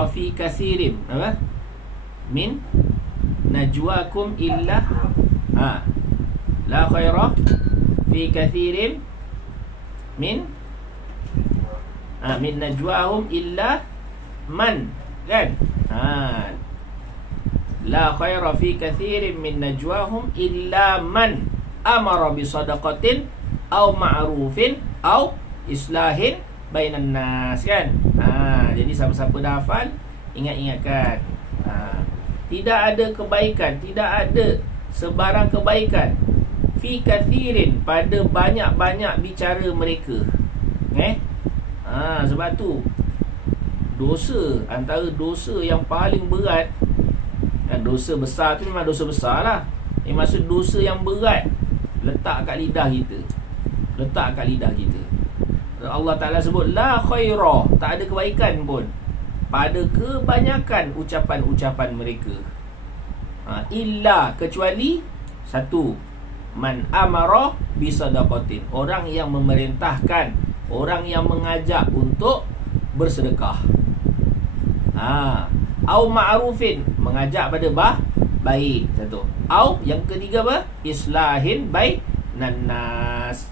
khaira fi kathirin apa? Min najwakum illa la khaira fi kathirin min najwahum illa man, kan? La khaira fi kathirin min najwahum illa man amara bi sadaqatin aw ma'rufin aw islahin bainan nas, kan? Jadi siapa-siapa dah hafal, ingat-ingatkan. Tidak ada kebaikan, tidak ada sebarang kebaikan fi kathirin, pada banyak-banyak bicara mereka. Sebab tu dosa, antara dosa yang paling berat, dan dosa besar tu memang dosa besar lah, maksud dosa yang berat letak kat lidah kita. Allah Ta'ala sebut la khaira, tak ada kebaikan pun pada kebanyakan ucapan-ucapan mereka. Illa, kecuali satu, man amara bisadaqatin, orang yang memerintahkan, orang yang mengajak untuk bersedekah. Au ma'rufin, mengajak pada baik, satu. Au, yang ketiga apa? Islahin bainan nas.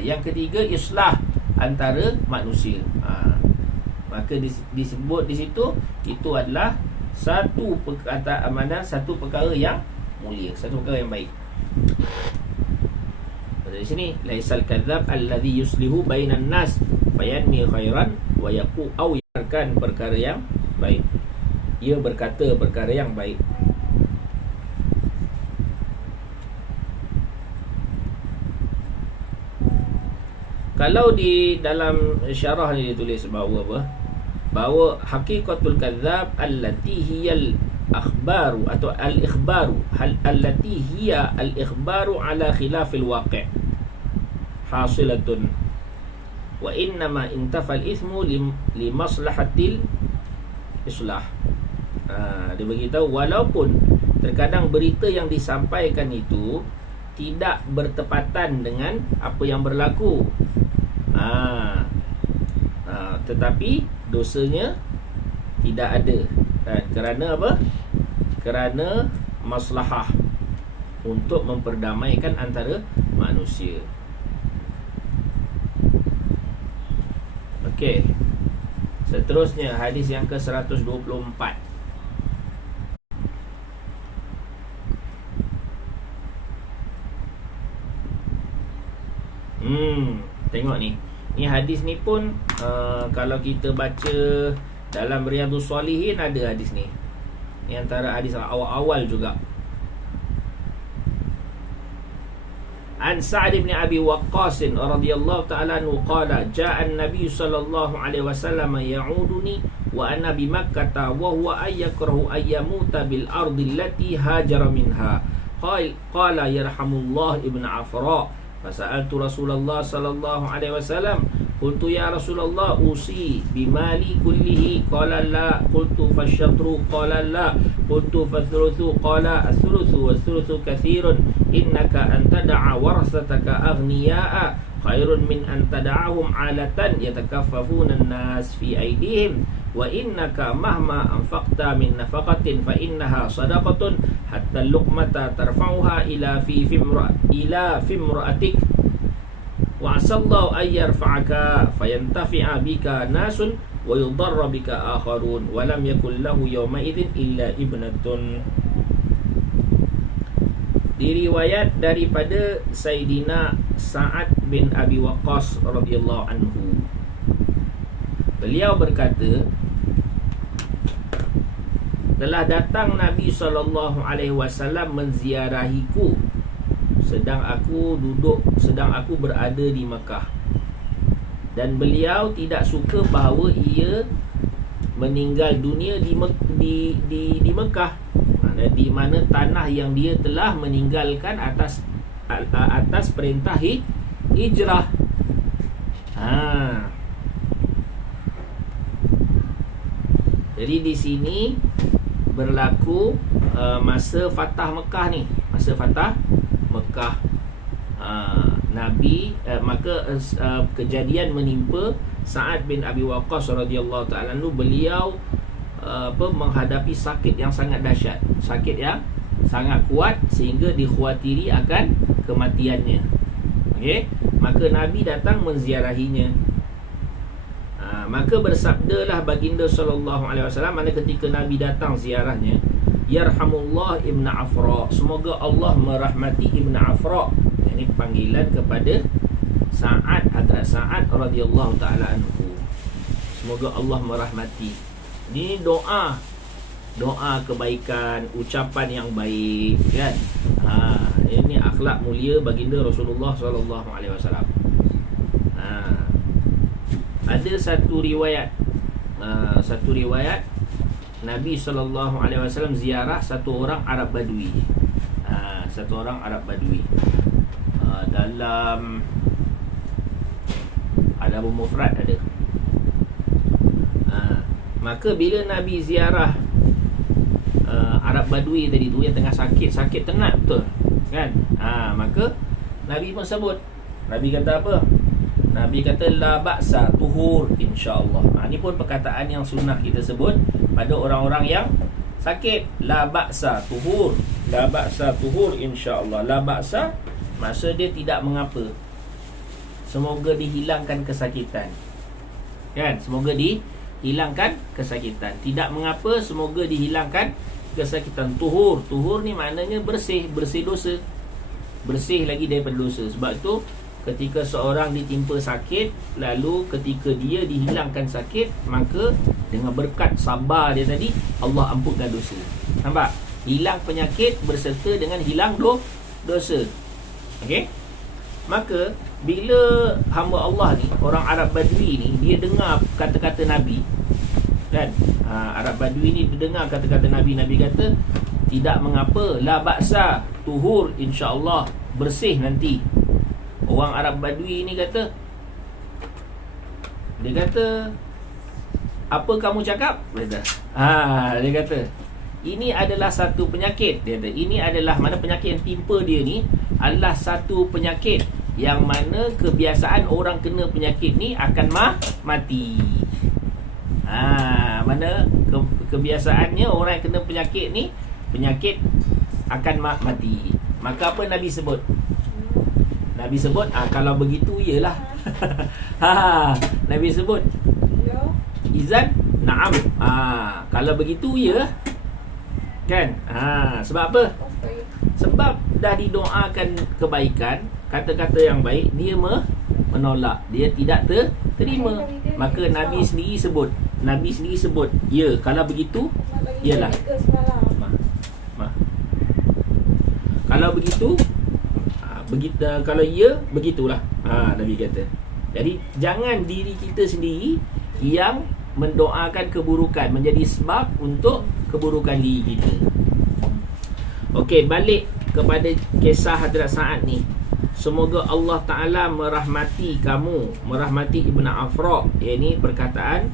Yang ketiga islah antara manusia. Maka disebut di situ, itu adalah satu perkara yang mulia, satu perkara yang baik. Dari sini, laisal kadzab alladhi yuslihu bainan nas fayanmi khairan wa yaqu aw yarkan, perkara yang baik, ia berkata perkara yang baik. Kalau di dalam syarah ni ditulis bahawa apa? Bahawa haqiqatul kadzab allati hiyal akhbaru atau al-ikhbaru allati hiya al-ikhbaru ala khilafil waqi' hasilatun wa innama intafal ismu li maslahatil islah. Dia beritahu walaupun terkadang berita yang disampaikan itu tidak bertepatan dengan apa yang berlaku, tetapi dosanya tidak ada. Kerana apa? Kerana maslahah untuk memperdamaikan antara manusia. Okey. Seterusnya hadis yang ke-124. Tengok ni. Ni hadis ni pun kalau kita baca dalam Riyadhus Shalihin ada hadis ni. Ni antara hadis awal-awal juga. An Sa'd bin Abi Waqqas radhiyallahu ta'ala anhu qala jaa an-nabiy sallallahu alaihi wasallam ya'uduni wa ana bi Makkah wa huwa ayakrahu ayyamuta bil ardi allati hajara minha. Qala yarhamullah ibn Afra. Fasa'altu Rasulullah sallallahu alaihi wasallam, qultu ya Rasulullah usi bimali kullihi, qala la, qultu fasyatru, qala la, qultu fathuluthu, qala athuluthu wathuluthu kathirun, innaka antada'a warasataka aghniya'a khairun min antada'ahum alatan yatakaffafuna an-nas fi aydihim, wa innaka mahma anfaqta min nafaqatin fa innaha sadaqatun hatta luqmata tarfa'uha ila fimra'atik wa asallahu ay yarfa'aka fayantafi'a bika nasun wa yudarra bika akharun wa lam yakul lahu yawma idzin illa ibnatun. Diriwayat daripada Sayyidina Sa'ad bin Abi Waqqas radhiyallahu anhu, beliau berkata, telah datang Nabi SAW menziarahiku sedang aku berada di Mekah, dan beliau tidak suka bahawa ia meninggal dunia di Mekah, di mana tanah yang dia telah meninggalkan atas perintah hijrah. Jadi di sini berlaku masa Fatah Mekah ni, masa Fatah Mekah. Nabi maka kejadian menimpa Sa'ad bin Abi Waqqas radhiyallahu ta'ala anhu. Beliau menghadapi sakit yang sangat dahsyat, sakit yang sangat kuat sehingga dikhawatiri akan kematiannya. Okey, maka Nabi datang menziarahinya. Maka bersabdalah baginda sallallahu alaihi wasallam mana ketika Nabi datang ziarahnya, yarhamullah Ibn Afra, semoga Allah merahmati Ibn Afra. Ini panggilan kepada Sa'ad, Hadrat Sa'ad radhiyallahu taala anhu. Semoga Allah merahmati. Ini doa kebaikan, ucapan yang baik, kan? Ini akhlak mulia baginda Rasulullah sallallahu alaihi wasallam. Ada satu riwayat Nabi sallallahu alaihi wasallam ziarah satu orang Arab Badui. Dalam Adabul Mufrad ada. Maka bila Nabi ziarah Arab Badui tadi tu yang tengah sakit tenat betul, kan? Maka Nabi pun sebut. Nabi kata apa? Nabi kata la ba'sa tuhur insya-Allah. Ini pun perkataan yang sunnah kita sebut pada orang-orang yang sakit. La ba'sa tuhur, la ba'sa tuhur insya-Allah. La ba'sa maksud dia tidak mengapa. Semoga dihilangkan kesakitan. Kan? Semoga dihilangkan kesakitan. Tidak mengapa, semoga dihilangkan kesakitan. Tuhur ni maknanya bersih dosa. Bersih lagi daripada dosa. Sebab tu ketika seorang ditimpa sakit, lalu ketika dia dihilangkan sakit, maka dengan berkat sabar dia tadi, Allah ampunkan dosa. Nampak? Hilang penyakit berserta dengan hilang dosa. Okey? Maka bila hamba Allah ni, orang Arab Badui ni, dia dengar kata-kata Nabi, kan? Arab Badui ni dengar kata-kata Nabi. Nabi kata tidak mengapa, la ba'sa tuhur insya-Allah, bersih nanti. Orang Arab Badui ni kata, dia kata, apa kamu cakap? Dia kata, ini adalah satu penyakit. Dia kata, ini adalah mana penyakit yang timpa dia ni adalah satu penyakit yang mana kebiasaan orang kena penyakit ni akan mati. Mana kebiasaannya orang yang kena penyakit ni, penyakit akan mati. Maka apa Nabi sebut? Nabi sebut, kalau begitu iyalah. Nabi sebut, izan na'am. Kalau begitu ya. Kan? Sebab apa? Sebab dah didoakan kebaikan, kata-kata yang baik, dia menolak, dia tidak terima. Maka Nabi sendiri sebut, ya, kalau begitu iyalah. Kalau begitu, kalau ya, begitulah. Nabi kata. Jadi jangan diri kita sendiri yang mendoakan keburukan, menjadi sebab untuk keburukan diri kita. Okey, balik kepada kisah Hadrat Sa'ad ni. Semoga Allah Ta'ala merahmati kamu, merahmati Ibn Afra. Ini perkataan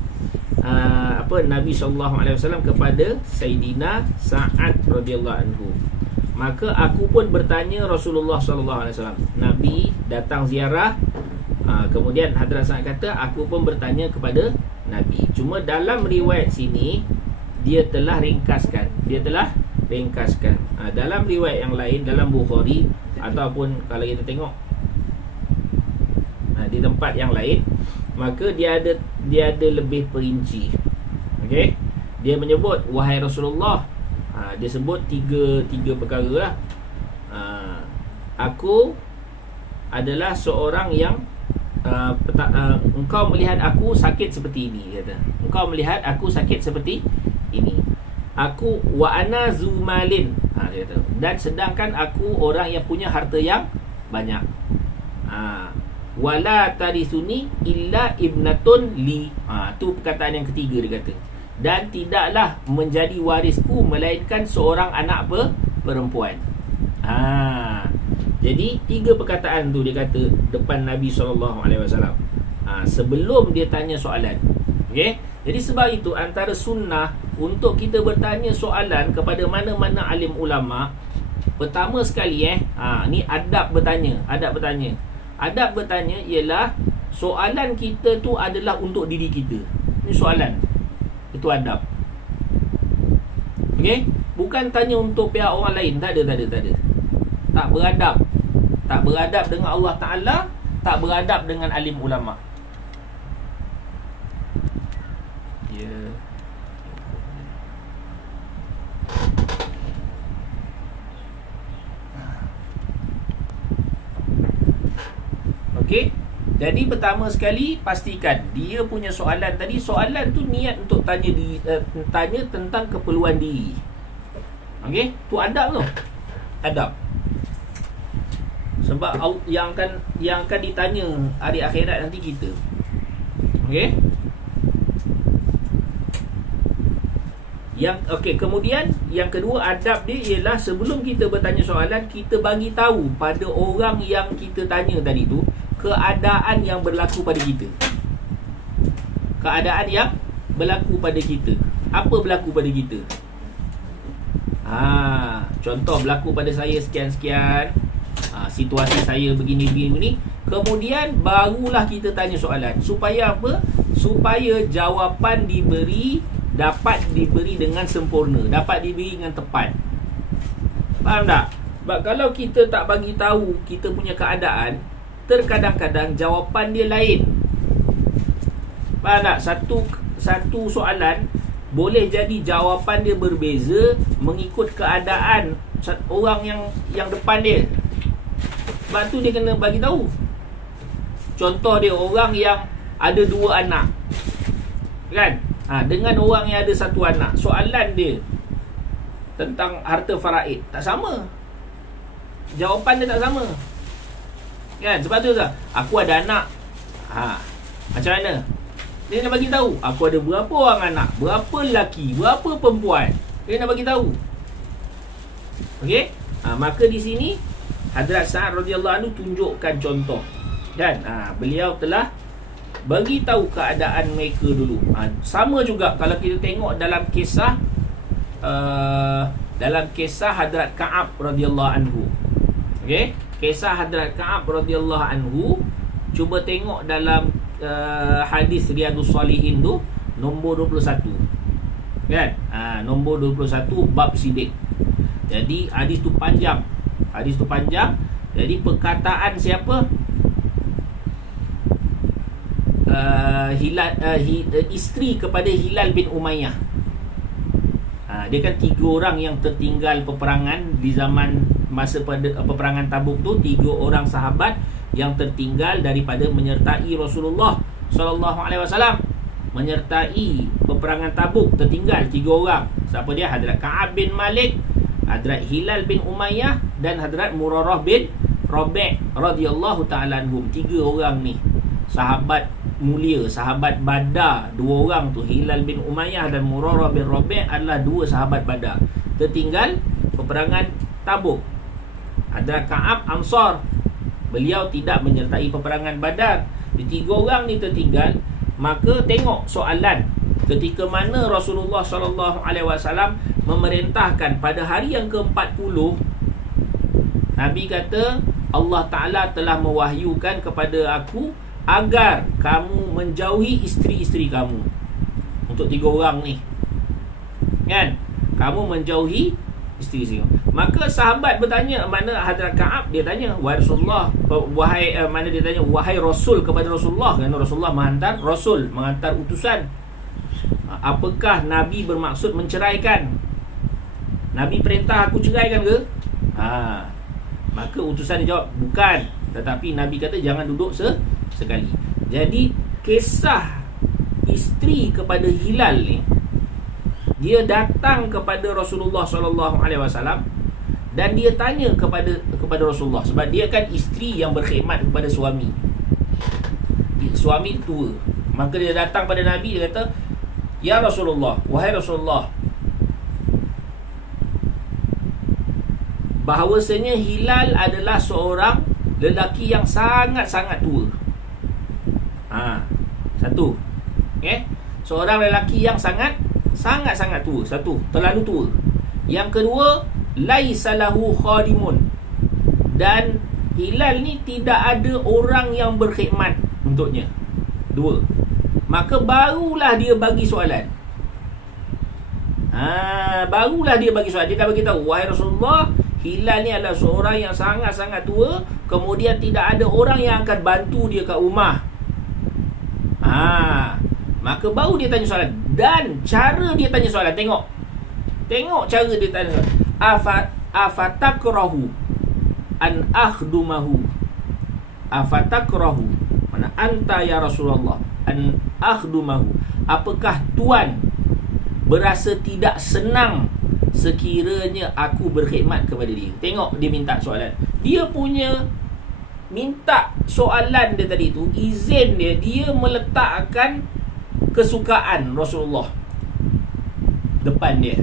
Nabi SAW kepada Sayyidina Sa'ad radhiyallahu anhu. Maka aku pun bertanya Rasulullah SAW. Nabi datang ziarah, kemudian Hadrat Sa'ad kata, aku pun bertanya kepada Nabi. Cuma dalam riwayat sini dia telah ringkaskan. Dalam riwayat yang lain, dalam Bukhari ataupun kalau kita tengok di tempat yang lain, maka dia ada lebih perinci. Okey, dia menyebut wahai Rasulullah. Dia sebut tiga perkara lah. Aku adalah seorang yang engkau melihat aku sakit seperti ini, kata. Engkau melihat aku sakit seperti ini. Aku wa ana zumalin, dia kata. Dan sedangkan aku orang yang punya harta yang banyak. Wala tarisuni illa ibnatun li. Tu perkataan yang ketiga dia kata. Dan tidaklah menjadi warisku melainkan seorang anak perempuan. Jadi tiga perkataan tu dia kata depan Nabi SAW, sebelum dia tanya soalan. Okey. Jadi sebab itu antara sunnah untuk kita bertanya soalan kepada mana-mana alim ulama, pertama sekali ni adab bertanya. Adab bertanya ialah soalan kita tu adalah untuk diri kita. Ini soalan. Itu adab. Okey? Bukan tanya untuk pihak orang lain. Tak ada. Tak beradab. Tak beradab dengan Allah Ta'ala, tak beradab dengan alim ulama. Ya. Okey. Jadi pertama sekali pastikan dia punya soalan tadi, soalan tu niat untuk tanya tentang keperluan diri. Okey, tu adab tu. Adab. Sebab yang akan ditanya hari akhirat nanti kita. Okey. Kemudian yang kedua adab dia ialah sebelum kita bertanya soalan, kita bagi tahu pada orang yang kita tanya tadi tu keadaan yang berlaku pada kita. Keadaan yang berlaku pada kita. Apa berlaku pada kita? Contoh berlaku pada saya sekian-sekian. Situasi saya begini. Kemudian barulah kita tanya soalan. Supaya apa? Supaya jawapan dapat diberi dengan sempurna, dapat diberi dengan tepat. Faham tak? Sebab kalau kita tak bagi tahu kita punya keadaan, terkadang-kadang jawapan dia lain. Faham tak? Satu soalan boleh jadi jawapan dia berbeza mengikut keadaan orang yang depan dia. Sebab tu dia kena bagi tahu. Contoh dia orang yang ada 2 anak, kan? Dengan orang yang ada 1 anak, soalan dia tentang harta faraid tak sama. Jawapan dia tak sama, kan? Sebab tu tak? Aku ada anak. Macam mana? Dia nak bagi tahu, aku ada berapa orang anak, berapa lelaki, berapa perempuan. Dia nak bagi tahu. Okey? Maka di sini Hadrat Sa'ad radhiyallahu anhu tunjukkan contoh. Dan beliau telah bagi tahu keadaan mereka dulu. Sama juga kalau kita tengok dalam kisah Hadrat Ka'ab radhiyallahu anhu. Okey? Kisah Hadrat Ka'ab radhiyallahu anhu, cuba tengok dalam hadis Riyadhus Salihin tu nombor 21. Kan? Nombor 21 bab sidik. Jadi hadis tu panjang. Jadi perkataan siapa? Isteri kepada Hilal bin Umayyah. Dia kan 3 orang yang tertinggal peperangan di zaman masa pada peperangan Tabuk tu. 3 orang sahabat yang tertinggal daripada menyertai Rasulullah sallallahu alaihi wasallam, menyertai peperangan Tabuk, tertinggal 3 orang. Siapa dia? Hadrat Ka'ab bin Malik, Hadrat Hilal bin Umayyah dan Hadrat Murarah bin Rabi' radhiyallahu ta'ala anhum. 3 orang ni sahabat mulia, sahabat Badar. 2 orang tu, Hilal bin Umayyah dan Murarah bin Rabi' adalah 2 sahabat Badar, tertinggal peperangan Tabuk. Hadrat Ka'ab Ansar, beliau tidak menyertai peperangan Badar. Di 3 orang ni tertinggal. Maka tengok soalan ketika mana Rasulullah sallallahu alaihi wasallam memerintahkan pada hari yang ke-40. Nabi kata, Allah Ta'ala telah mewahyukan kepada aku agar kamu menjauhi isteri-isteri kamu. Untuk 3 orang ni, kan? Kamu menjauhi isteri-isteri kamu. Maka sahabat bertanya, mana Hadrat Ka'ab, dia tanya, wahai Rasulullah, wahai Rasul, kepada Rasulullah, kerana Rasulullah menghantar Rasul, menghantar utusan. Apakah Nabi bermaksud menceraikan? Nabi perintah aku ceraikan ke? Maka utusan dia jawab, bukan. Tetapi Nabi kata jangan duduk sekali. Jadi kisah isteri kepada Hilal ni, dia datang kepada Rasulullah sallallahu alaihi wasallam dan dia tanya kepada Rasulullah, sebab dia kan isteri yang berkhidmat kepada suami. Suami tua. Maka dia datang pada Nabi, dia kata, ya Rasulullah, wahai Rasulullah, bahawasanya Hilal adalah seorang lelaki yang sangat-sangat tua. Satu. Seorang lelaki yang sangat-sangat tua. Satu, terlalu tua. Yang kedua, laisa lahu khadimun. Dan Hilal ni tidak ada orang yang berkhidmat untuknya. 2. Maka barulah dia bagi soalan. Barulah dia bagi soalan. Dia dah bagi tahu, wahai Rasulullah, Hilal ni adalah seorang yang sangat-sangat tua, kemudian tidak ada orang yang akan bantu dia kat rumah. Maka baru dia tanya soalan. Dan cara dia tanya soalan, Tengok cara dia tanya soalan. Afatakrahu an akhdumahu. Afatakrahu, mana anta ya Rasulullah, an akhdumahu. Apakah tuan berasa tidak senang sekiranya aku berkhidmat kepada dia? Tengok dia minta soalan. Dia punya minta soalan dia tadi tu, izin dia meletakkan kesukaan Rasulullah depan dia.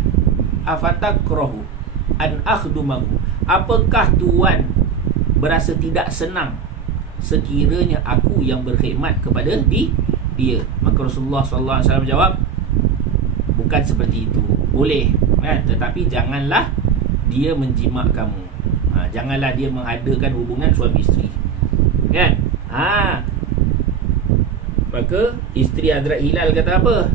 Afatakrahu an akhdumahu. Apakah tuan berasa tidak senang sekiranya aku yang berkhidmat kepada dia? Maka Rasulullah SAW jawab, bukan seperti itu. Boleh kan? Tetapi janganlah dia menjimak kamu. Janganlah dia mengadakan hubungan suami isteri, kan? Maka isteri Hazrat Hilal kata apa?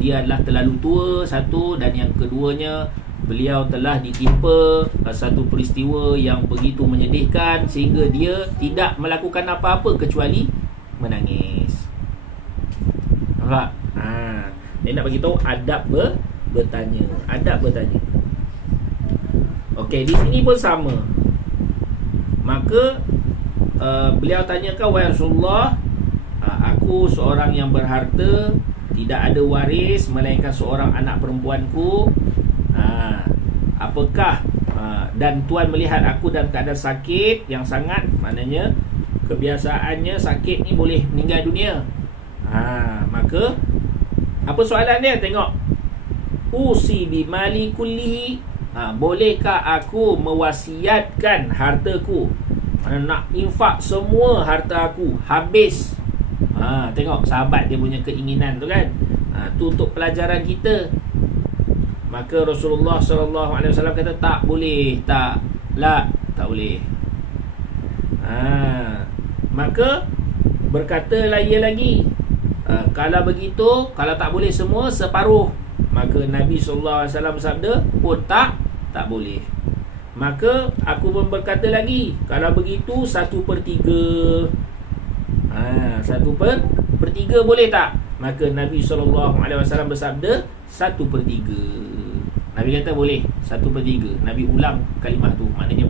Dia adalah terlalu tua, satu, dan yang keduanya, beliau telah ditimpa satu peristiwa yang begitu menyedihkan sehingga dia tidak melakukan apa-apa kecuali menangis. Nampak? Dia nak bagi tahu adab bertanya. Adab bertanya. Okey, di sini pun sama. Maka beliau tanyakan, wahai Rasulullah, aku seorang yang berharta, tidak ada waris melainkan seorang anak perempuanku. Apakah dan tuan melihat aku dalam keadaan sakit yang sangat, maknanya kebiasaannya sakit ni boleh meninggal dunia. Maka apa soalan dia? Tengok. Usi bi mali kullihi. Bolehkah aku mewasiatkan hartaku? Nak infak semua harta aku habis. Tengok sahabat dia punya keinginan tu kan. Tu untuk pelajaran kita. Maka Rasulullah SAW kata tak boleh. Tak boleh. Maka berkatalah ia lagi, kalau begitu, kalau tak boleh semua, separuh. Maka Nabi SAW bersabda pun tak boleh. Maka aku pun berkata lagi, kalau begitu 1/3. 1/3 boleh tak? Maka Nabi SAW bersabda 1/3. Nabi kata boleh 1/3. Nabi ulang kalimah tu, maknanya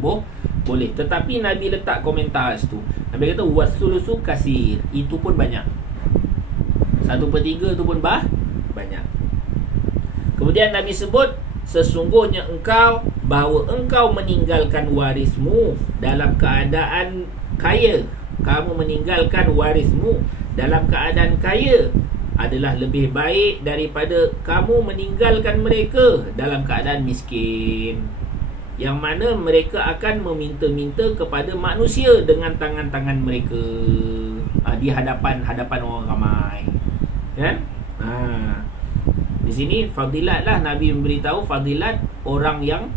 boleh. Tetapi Nabi letak komentar situ. Nabi kata wasulusu kasir, itu pun banyak. 1/3 tu pun banyak. Kemudian Nabi sebut, sesungguhnya bahawa engkau meninggalkan warismu dalam keadaan kaya. Kamu meninggalkan warismu dalam keadaan kaya adalah lebih baik daripada kamu meninggalkan mereka dalam keadaan miskin, yang mana mereka akan meminta-minta kepada manusia dengan tangan-tangan mereka di hadapan orang ramai, kan? Di sini fadilat lah, Nabi memberitahu fadilat orang yang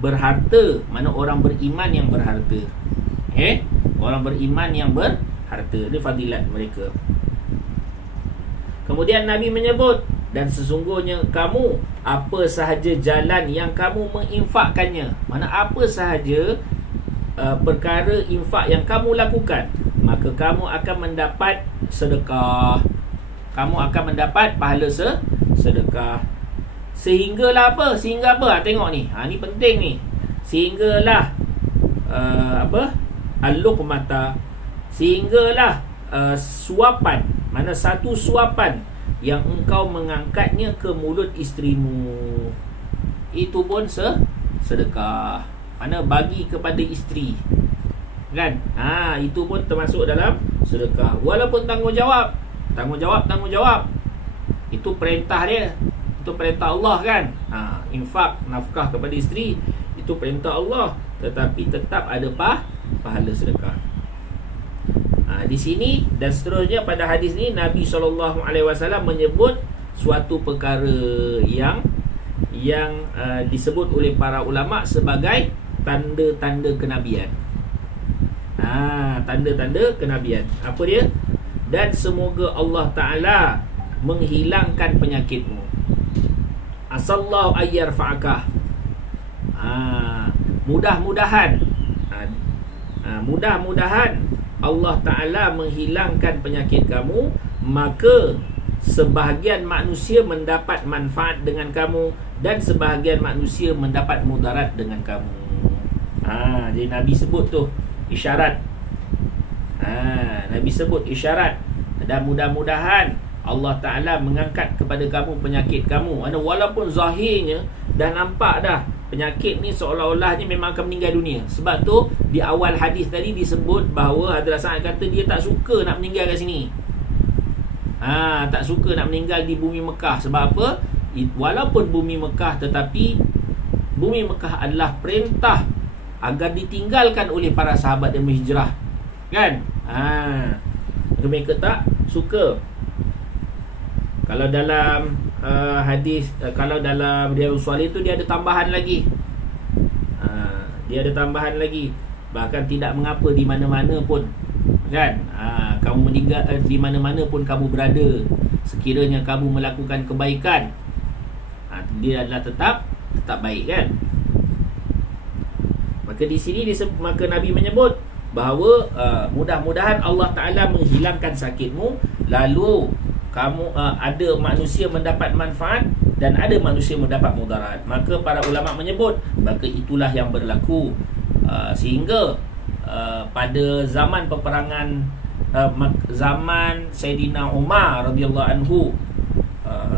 berharta, mana orang beriman yang berharta. Orang beriman yang berharta, ini fadilat mereka. Kemudian Nabi menyebut, dan sesungguhnya kamu, apa sahaja jalan yang kamu menginfakkannya, mana apa sahaja perkara infak yang kamu lakukan, maka kamu akan mendapat sedekah. Kamu akan mendapat pahala sedekah. Sehinggalah apa? Sehingga apa? Tengok ni. Ni penting ni. Sehinggalah al-luqmata. Sehinggalah suapan. Mana satu suapan yang engkau mengangkatnya ke mulut isterimu, itu pun sedekah. Mana bagi kepada isteri, kan? Itu pun termasuk dalam sedekah. Walaupun tanggungjawab. Itu perintah dia. Itu perintah Allah, kan? Infak, nafkah kepada isteri, itu perintah Allah, tetapi tetap ada pahala sedekah. Di sini dan seterusnya pada hadis ni, Nabi SAW menyebut suatu perkara yang disebut oleh para ulama sebagai tanda-tanda kenabian. Tanda-tanda kenabian. Apa dia? Dan semoga Allah Ta'ala menghilangkan penyakitmu. asallahu ayyarfa'aka. Mudah-mudahan mudah-mudahan Allah Ta'ala menghilangkan penyakit kamu, maka sebahagian manusia mendapat manfaat dengan kamu dan sebahagian manusia mendapat mudarat dengan kamu. Jadi Nabi sebut tu isyarat. Nabi sebut isyarat. Dan mudah-mudahan Allah Ta'ala mengangkat kepada kamu penyakit kamu. Walaupun zahirnya dah nampak dah penyakit ni seolah-olahnya memang akan meninggal dunia. Sebab tu di awal hadis tadi disebut bahawa Hadrat Sa'ad kata dia tak suka nak meninggal kat sini. Tak suka nak meninggal di bumi Mekah. Sebab apa? Walaupun bumi Mekah, tetapi bumi Mekah adalah perintah agar ditinggalkan oleh para sahabat yang berhijrah. Kan? Mereka tak suka. Kalau dalam hadis, kalau dalam Riyadhus Shalihin tu dia ada tambahan lagi. Dia ada tambahan lagi. Bahkan tidak mengapa di mana-mana pun, kan? Kamu meninggal di mana-mana pun kamu berada, sekiranya kamu melakukan kebaikan, dia adalah tetap baik, kan? Maka di sini maka Nabi menyebut bahawa mudah-mudahan Allah Ta'ala menghilangkan sakitmu, lalu kamu ada manusia mendapat manfaat dan ada manusia mendapat mudarat. Maka para ulama menyebut, maka itulah yang berlaku sehingga pada zaman peperangan, zaman Sayyidina Umar radhiyallahu anhu,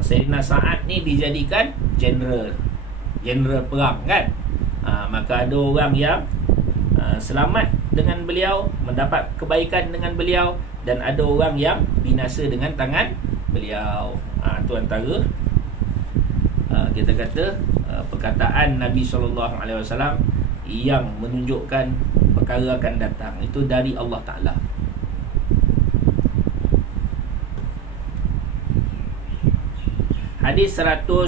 Sayyidina Sa'ad ni dijadikan general perang, kan? Maka ada orang yang selamat dengan beliau, mendapat kebaikan dengan beliau, dan ada orang yang binasa dengan tangan beliau. Itu antara kita kata perkataan Nabi SAW yang menunjukkan perkara akan datang. Itu dari Allah Ta'ala. Hadis 127.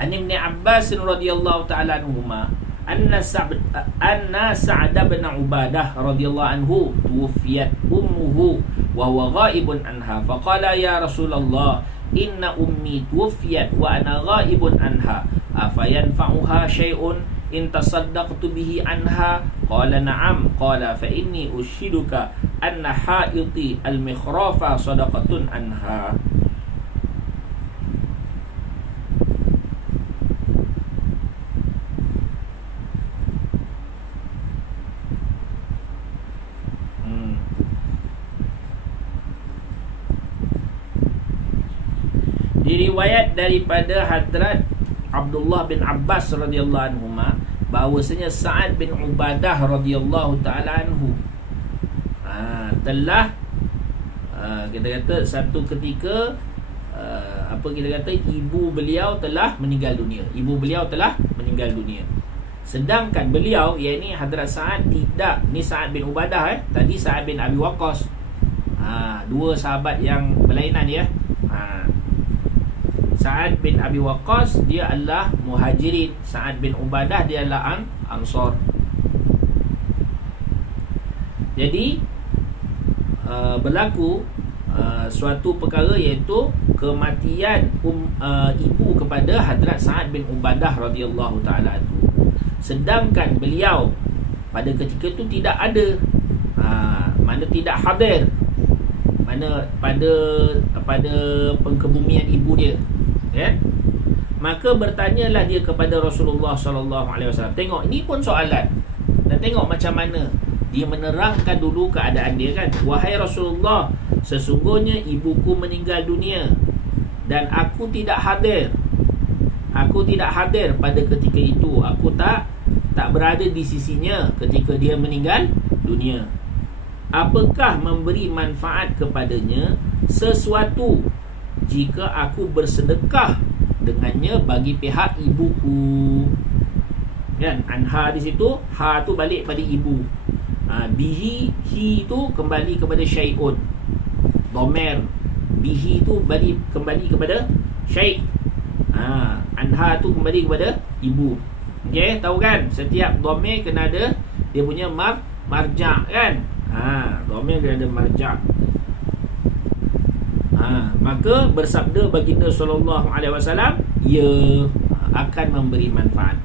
An Ibn Abbas radhiyallahu ta'ala anhuma anna Sa'd bin Ubadah radhiyallahu anhu tuwfiyat ummuhu wa huwa ghaibun anha faqala ya Rasulullah inna ummi tuwfiyat wa ana ghaibun anha afayanfa'uha syai'un in tasaddaqtu bihi anha qala na'am qala fa inni ushiduka anna haiti al-mikhrafa sadaqatun anha. Diriwayat daripada Hadrat Abdullah bin Abbas radhiyallahu anhuma bahawasanya Sa'ad bin Ubadah radhiyallahu ta'ala anhu telah kita kata satu ketika ibu beliau telah meninggal dunia. Sedangkan beliau, iaitu Hadrat Sa'ad, tidak, ni Sa'ad bin Ubadah tadi Sa'ad bin Abi Waqqas. Dua sahabat yang berlainan ya. Sa'ad bin Abi Waqqas dia adalah Muhajirin, Sa'ad bin Ubadah dia adalah Ansar. Jadi berlaku suatu perkara, iaitu kematian ibu kepada Hadrat Sa'ad bin Ubadah radhiyallahu taala anhu. Sedangkan beliau pada ketika itu tidak ada, mana tidak hadir, mana pada pengkebumian ibu dia, ya. Maka bertanyalah dia kepada Rasulullah sallallahu alaihi wasallam. Tengok, ini pun soalan. Dan tengok macam mana dia menerangkan dulu keadaan dia, kan. Wahai Rasulullah, sesungguhnya ibuku meninggal dunia dan aku tidak hadir. Aku tidak hadir pada ketika itu. Aku tak berada di sisinya ketika dia meninggal dunia. Apakah memberi manfaat kepadanya sesuatu jika aku bersedekah dengannya bagi pihak ibuku? Kan, anha di situ, ha tu balik pada ibu. Bihi, hi tu kembali kepada syai'un. Dhamir bihi tu kembali kepada syai'. Anha tu kembali kepada ibu. Okey, tahu kan? Setiap dhamir kena ada dia punya marja', kan? Dhamir kena ada marja'. Maka bersabda baginda sallallahu alaihi wasallam, ia akan memberi manfaat,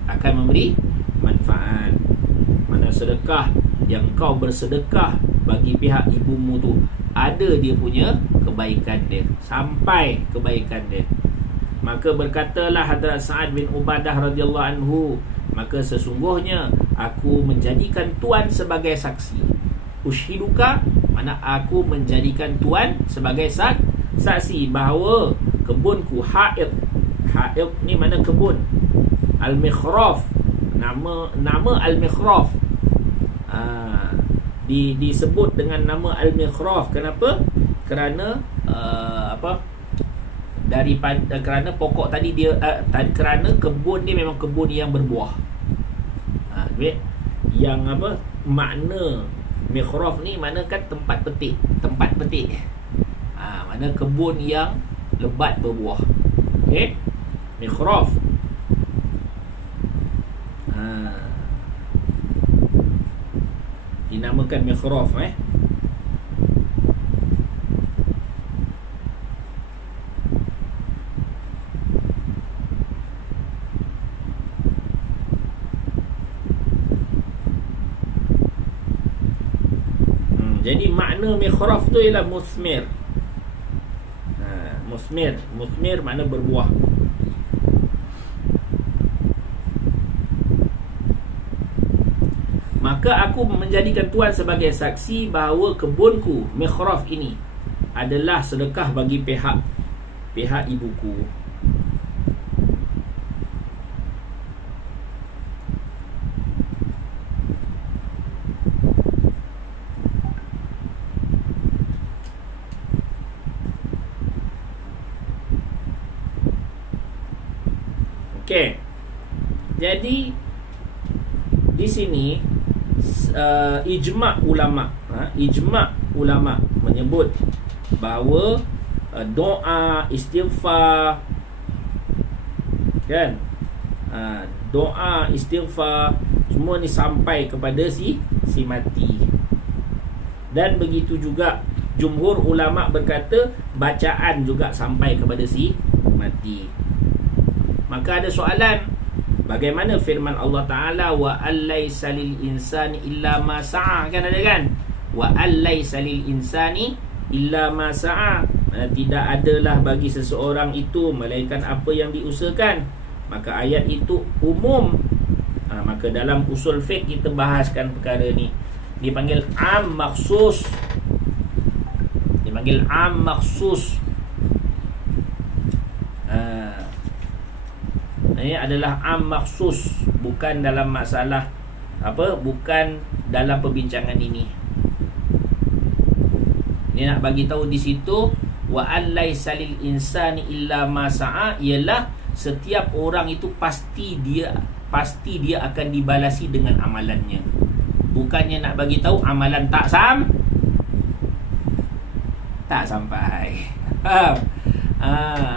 Mana sedekah yang kau bersedekah bagi pihak ibumu tu, ada dia punya kebaikan dia, sampai kebaikan dia. Maka berkatalah Hadrat Sa'ad bin Ubadah radhiyallahu anhu, maka sesungguhnya aku menjadikan tuan sebagai saksi. Ushiduka, mana aku menjadikan tuan sebagai saksi bahawa kebunku haid ni mana kebun, al-mikhraf, nama al-mikhraf disebut dengan nama al-mikhraf. Kenapa? Kerana kerana pokok tadi dia kerana kebun dia memang kebun yang berbuah. Yang makna mikhraf ni mana kan tempat petik. Mana kebun yang lebat berbuah. Okey, mikhraf. Dinamakan mikhraf Jadi makna mikhraf tu ialah musmir. Musmir makna berbuah. Maka aku menjadikan tuan sebagai saksi bahawa kebunku mikhraf ini adalah sedekah bagi pihak ibuku. Okey. Jadi di sini ijma' ulama menyebut bahawa doa istighfar kan, doa istighfar semua ni sampai kepada si mati. Dan begitu juga jumhur ulama berkata bacaan juga sampai kepada si mati. Maka ada soalan, bagaimana firman Allah Ta'ala, wa allaysa lil insani illa ma sa'a, kan ada kan? Wa allaysa lil insani illa ma sa'a, tidak adalah bagi seseorang itu melainkan apa yang diusahakan. Maka ayat itu umum. Maka dalam usul fiqh kita bahaskan perkara ni, dipanggil am makhsus. Ini adalah am makhsus, bukan dalam masalah bukan dalam perbincangan ini. Ini nak bagi tahu di situ wa allaysa lil insani illa ma sa'a, ialah setiap orang itu pasti dia akan dibalasi dengan amalannya. Bukannya nak bagi tahu amalan tak sampai. Faham?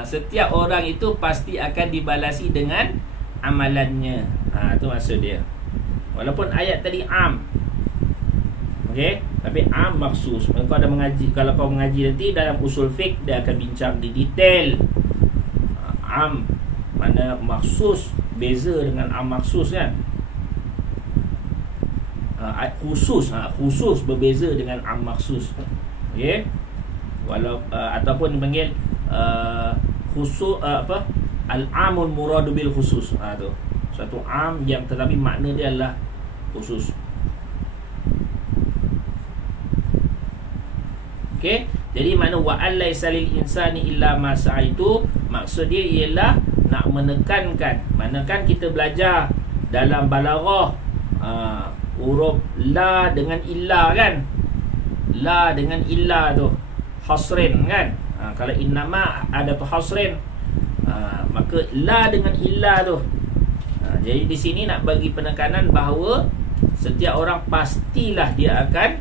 Setiap orang itu pasti akan dibalasi dengan amalannya. Itu maksud dia. Walaupun ayat tadi am, okey, tapi am makhsus. Kalau kau mengaji nanti dalam usul fiqh, dia akan bincang di detail. Am mana makhsus, beza dengan am makhsus kan. Khusus berbeza dengan am makhsus. Okey. Ataupun dipanggil khusus al-amul muradu bil khusus. Tu satu am yang tetapi makna dia adalah khusus. Okey, jadi makna wa allaysa lil insani illa ma sa'a itu maksud dia ialah nak menekankan, mana kan kita belajar dalam balaghah huruf la dengan illa kan. La dengan illa tu hasrin kan. Kalau innama ada tu hasrin, maka la dengan illa tu. Jadi di sini nak bagi penekanan bahawa setiap orang pastilah dia akan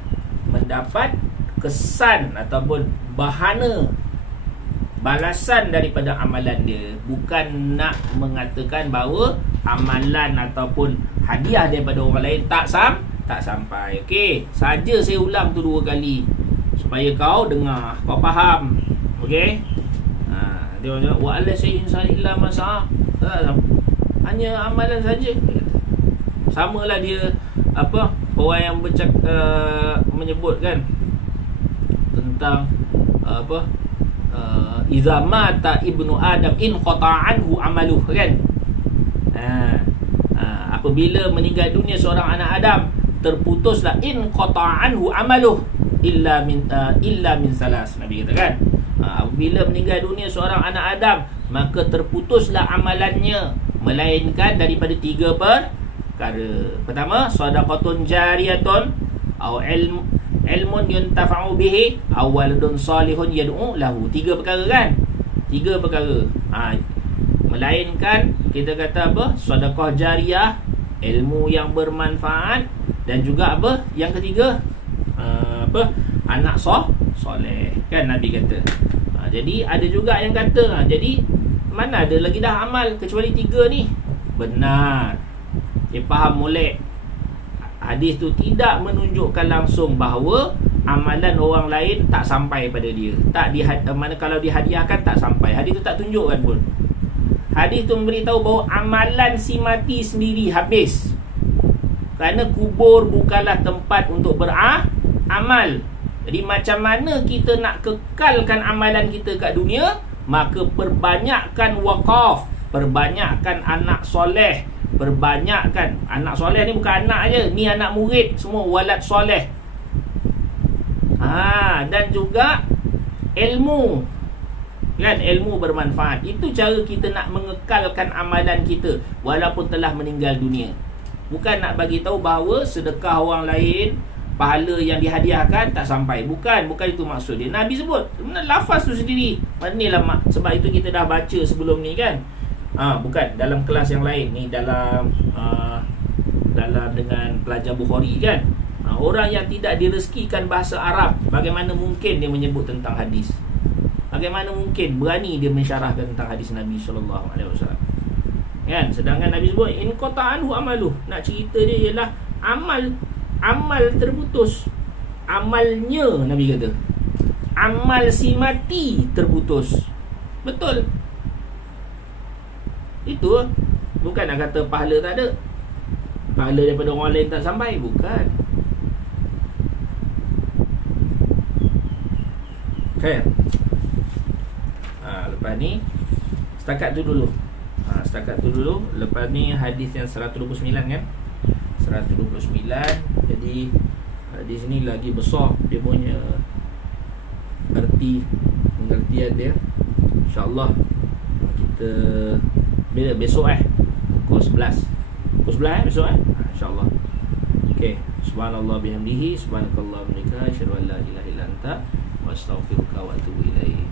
mendapat kesan ataupun bahana balasan daripada amalan dia. Bukan nak mengatakan bahawa amalan ataupun hadiah daripada orang lain tak sampai. Okey, saja saya ulang tu 2 kali supaya kau dengar, kau faham. Okey. Dia orang cakap wa alaysa insan illa ma sa'a. Hanya amalan saja. Samalah dia apa orang yang menyebut kan tentang apa iza mata ibnu adam in qata'anhu amaluh kan. Apabila meninggal dunia seorang anak Adam, terputuslah in qata'anhu amaluh illa min salas. Nabi kata kan, apabila meninggal dunia seorang anak Adam, maka terputuslah amalannya melainkan daripada 3 perkara. Pertama, shadaqatun jariyatun atau ilmun yuntafa'u bihi aw waladun salihun yad'u lahu. 3 perkara kan? 3 perkara. Melainkan kita kata apa? Sedekah jariah, ilmu yang bermanfaat, dan juga apa? Yang ketiga anak soleh. Kan Nabi kata. Jadi ada juga yang kata jadi mana ada lagi dah amal kecuali 3 ni. Benar. Faham molek. Hadis tu tidak menunjukkan langsung bahawa amalan orang lain tak sampai pada dia. Mana kalau dihadiahkan tak sampai. Hadis tu tak tunjukkan pun. Hadis tu memberitahu bahawa amalan si mati sendiri habis. Kerana kubur bukanlah tempat untuk beramal. Jadi macam mana kita nak kekalkan amalan kita kat dunia? Maka perbanyakkan wakaf, perbanyakkan anak soleh, perbanyakkan. Anak soleh ni bukan anak je, ni anak murid semua, walad soleh. Dan juga ilmu, kan, ilmu bermanfaat. Itu cara kita nak mengekalkan amalan kita walaupun telah meninggal dunia. Bukan nak bagi tahu bahawa sedekah orang lain, pahala yang dihadiahkan tak sampai. Bukan itu maksud dia. Nabi sebut lafaz tu sendiri. Manilah sebab itu kita dah baca sebelum ni kan. Bukan dalam kelas yang lain ni, dalam dengan pelajar Bukhari kan. Orang yang tidak direzekikan bahasa Arab, bagaimana mungkin dia menyebut tentang hadis? Bagaimana mungkin berani dia mensyarahkan tentang hadis Nabi SAW? Kan? Sedangkan Nabi sebut in qata'anhu amaluh. Nak cerita dia ialah amal terputus. Amalnya, Nabi kata, amal si mati terputus. Betul. Itu bukan nak kata pahala tak ada, pahala daripada orang lain tak sampai. Bukan. Khair. Lepas ni setakat tu dulu. Lepas ni hadis yang 129 kan, 129. Jadi hadis ni lagi besar dia punya pengertian dia. InsyaAllah kita besok pukul 11 besok InsyaAllah. Okay. Subhanallah bihamdihi, subhanakallah wa asyhadu an la ilaha illa anta wa astaghfiruka wa atubu ilaik.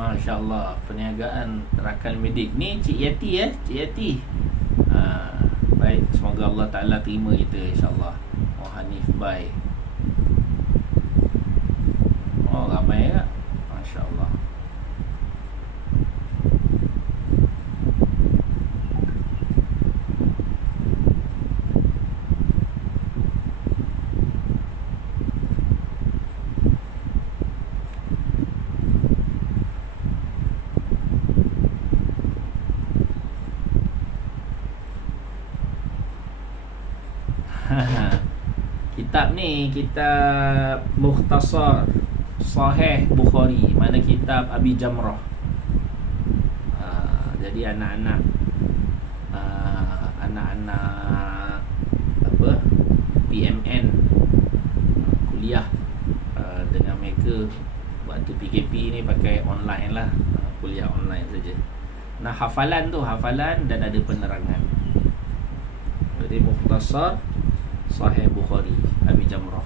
Masya-Allah, perniagaan rakan medik ni Cik Yati Cik Yati. Baik, semoga Allah Taala terima kita insya-Allah. Hanif Bai. Ramai tak? Masya-Allah. Kitab ni, kitab Mukhtasar Sahih Bukhari, mana kitab Abi Jamrah. Jadi anak-anak apa, PMN, kuliah dengan mereka waktu PKP ni pakai online lah, kuliah online saja. Nah, hafalan tu hafalan dan ada penerangan. Jadi mukhtasar Sahih Bukhari Abi Jamrah.